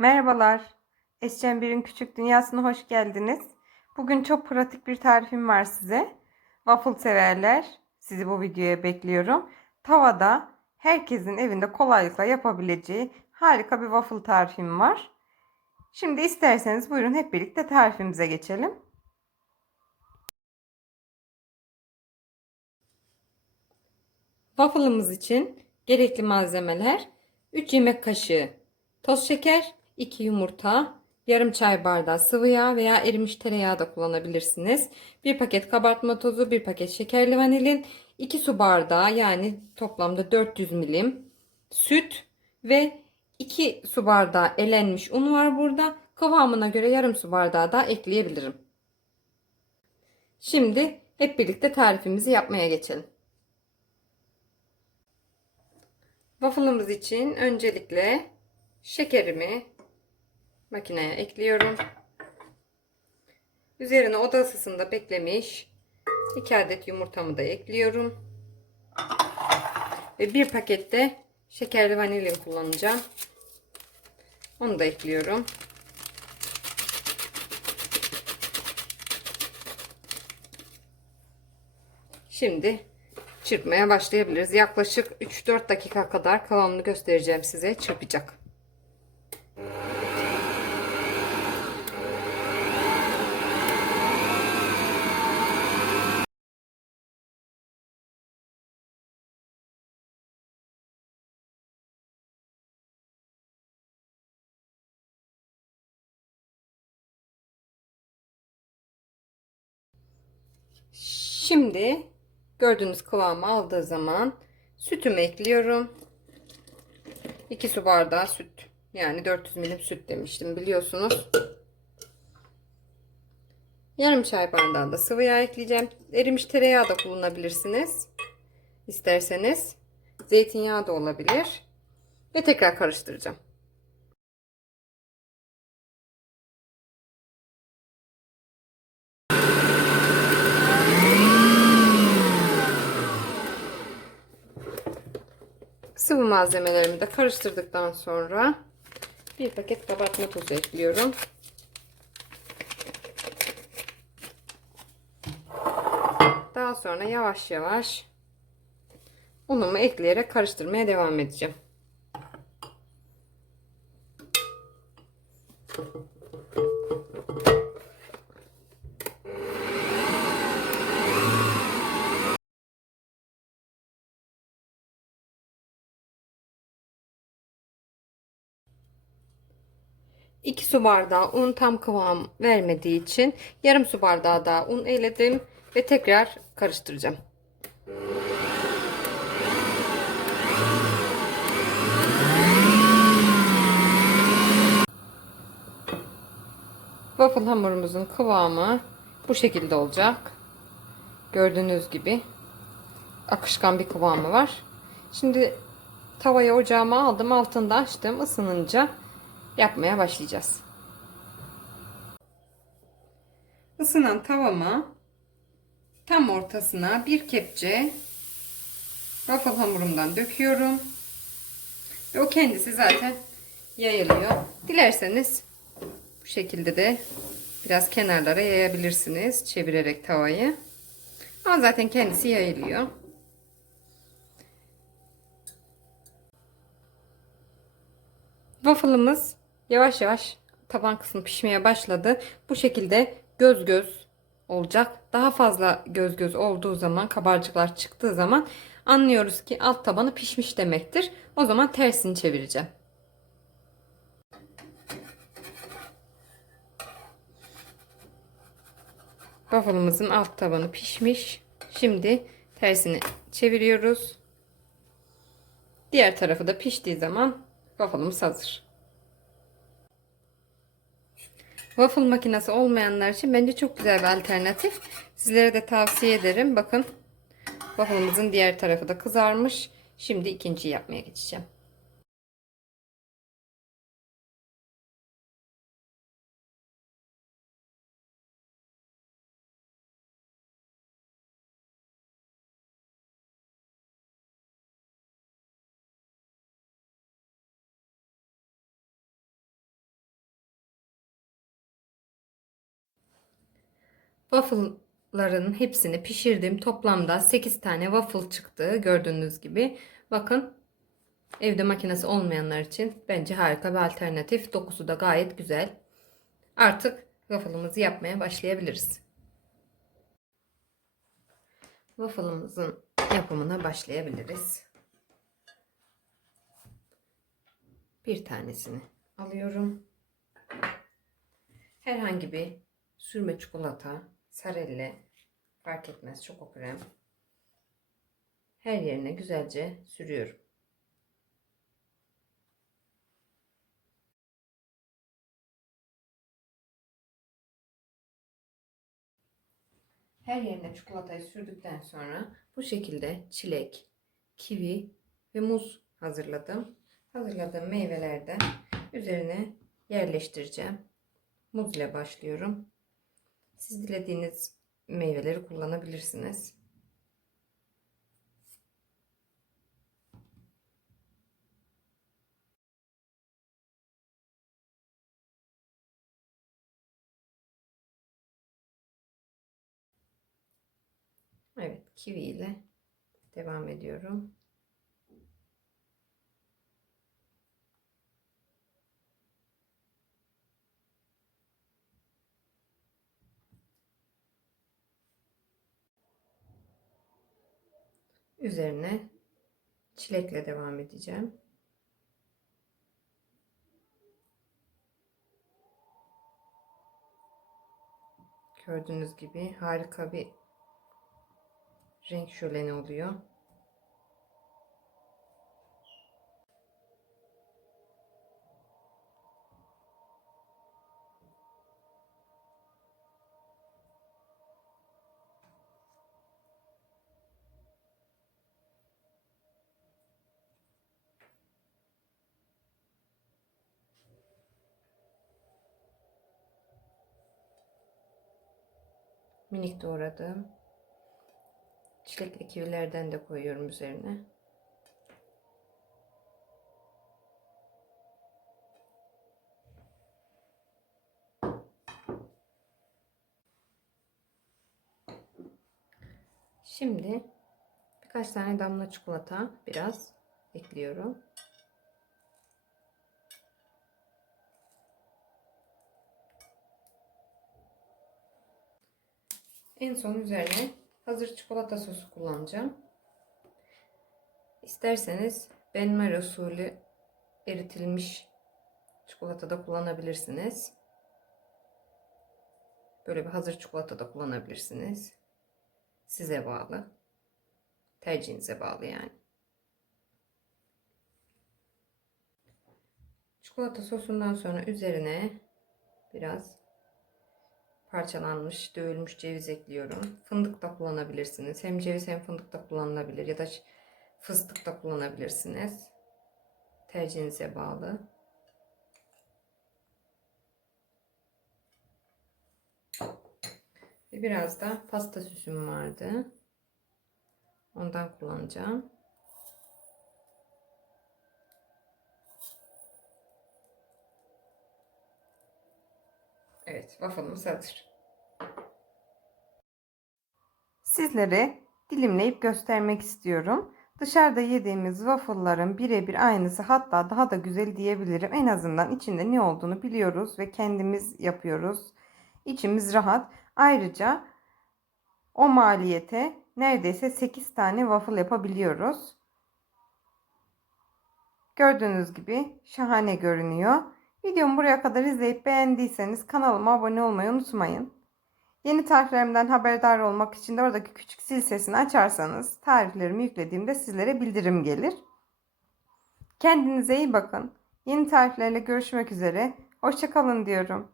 Merhabalar. Eşcem Bir'in küçük dünyasına hoş geldiniz. Bugün çok pratik bir tarifim var size. Waffle severler. Sizi bu videoya bekliyorum. Tavada herkesin evinde kolaylıkla yapabileceği harika bir waffle tarifim var. Şimdi isterseniz buyurun hep birlikte tarifimize geçelim. Waffle'ımız için gerekli malzemeler 3 yemek kaşığı toz şeker, 2 yumurta, yarım çay bardağı sıvı yağ veya erimiş tereyağı da kullanabilirsiniz. 1 paket kabartma tozu, 1 paket şekerli vanilin, 2 su bardağı yani toplamda 400 milim süt ve 2 su bardağı elenmiş un var burada. Kıvamına göre yarım su bardağı da ekleyebilirim. Şimdi hep birlikte tarifimizi yapmaya geçelim. Waffle'ımız için öncelikle şekerimi makineye ekliyorum. Üzerine oda ısısında beklemiş 2 adet yumurtamı da ekliyorum. Ve bir pakette şekerli vanilin kullanacağım. Onu da ekliyorum. Şimdi çırpmaya başlayabiliriz. Yaklaşık 3-4 dakika kadar kıvamını göstereceğim size çırpacak. Şimdi gördüğünüz kıvamı aldığı zaman sütümü ekliyorum. 2 su bardağı süt. Yani 400 milim süt demiştim biliyorsunuz. Yarım çay bardağı da sıvı yağ ekleyeceğim. Erimiş tereyağı da kullanabilirsiniz. İsterseniz. Zeytinyağı da olabilir. Ve tekrar karıştıracağım. Sıvı malzemelerimi de karıştırdıktan sonra bir paket kabartma tozu ekliyorum. Daha sonra yavaş yavaş unumu ekleyerek karıştırmaya devam edeceğim. İki su bardağı un tam kıvam vermediği için yarım su bardağı daha un eledim ve tekrar karıştıracağım. Waffle hamurumuzun kıvamı bu şekilde olacak. Gördüğünüz gibi akışkan bir kıvamı var. Şimdi tavayı ocağıma aldım. Altında açtım. Isınınca yapmaya başlayacağız. Isınan tavama tam ortasına bir kepçe waffle hamurumdan döküyorum. Ve o kendisi zaten yayılıyor. Dilerseniz bu şekilde de biraz kenarlara yayabilirsiniz. Çevirerek tavayı. Ama zaten kendisi yayılıyor. Waffle'ımız yavaş yavaş taban kısmı pişmeye başladı. Bu şekilde göz göz olacak. Daha fazla göz göz olduğu zaman kabarcıklar çıktığı zaman anlıyoruz ki alt tabanı pişmiş demektir. O zaman tersini çevireceğim. Waffle'ımızın alt tabanı pişmiş. Şimdi tersini çeviriyoruz. Diğer tarafı da piştiği zaman waffle'ımız hazır. Waffle makinesi olmayanlar için bence çok güzel bir alternatif. Sizlere de tavsiye ederim. Bakın waffle'ımızın diğer tarafı da kızarmış. Şimdi ikinciyi yapmaya geçeceğim. Waffle'ların hepsini pişirdim. Toplamda 8 tane waffle çıktı gördüğünüz gibi. Bakın evde makinesi olmayanlar için bence harika bir alternatif. Dokusu da gayet güzel. Artık waffle'ımızı yapmaya başlayabiliriz. Waffle'ımızın yapımına başlayabiliriz. Bir tanesini alıyorum. Herhangi bir sürme çikolata, sarelle fark etmez çoko krem. Her yerine güzelce sürüyorum. Her yerine çikolatayı sürdükten sonra bu şekilde çilek, kivi ve muz hazırladım. Hazırladığım meyvelerden üzerine yerleştireceğim. Muz ile başlıyorum. Siz dilediğiniz meyveleri kullanabilirsiniz. Evet, kivi ile devam ediyorum. Üzerine çilekle devam edeceğim. Gördüğünüz gibi harika bir renk şöleni oluyor. Minik doğradığım çilekli kivilerden de koyuyorum üzerine. Şimdi birkaç tane damla çikolata biraz ekliyorum. En son üzerine hazır çikolata sosu kullanacağım. İsterseniz benmer usulü eritilmiş çikolata da kullanabilirsiniz. Böyle bir hazır çikolata da kullanabilirsiniz. Size bağlı. Tercihinize bağlı yani. Çikolata sosundan sonra üzerine biraz parçalanmış, dövülmüş ceviz ekliyorum. Fındık da kullanabilirsiniz. Hem ceviz hem fındık da kullanılabilir ya da fıstık da kullanabilirsiniz. Tercihinize bağlı. Ve biraz da pasta süsüm vardı. Ondan kullanacağım. Evet, waffle'ımız hazır. Sizlere dilimleyip göstermek istiyorum. Dışarıda yediğimiz waffle'ların birebir aynısı hatta daha da güzel diyebilirim. En azından içinde ne olduğunu biliyoruz ve kendimiz yapıyoruz. İçimiz rahat. Ayrıca o maliyete neredeyse 8 tane waffle yapabiliyoruz. Gördüğünüz gibi şahane görünüyor. Videomu buraya kadar izleyip beğendiyseniz kanalıma abone olmayı unutmayın. Yeni tariflerimden haberdar olmak için de oradaki küçük zil sesini açarsanız tariflerimi yüklediğimde sizlere bildirim gelir. Kendinize iyi bakın. Yeni tariflerle görüşmek üzere. Hoşçakalın diyorum.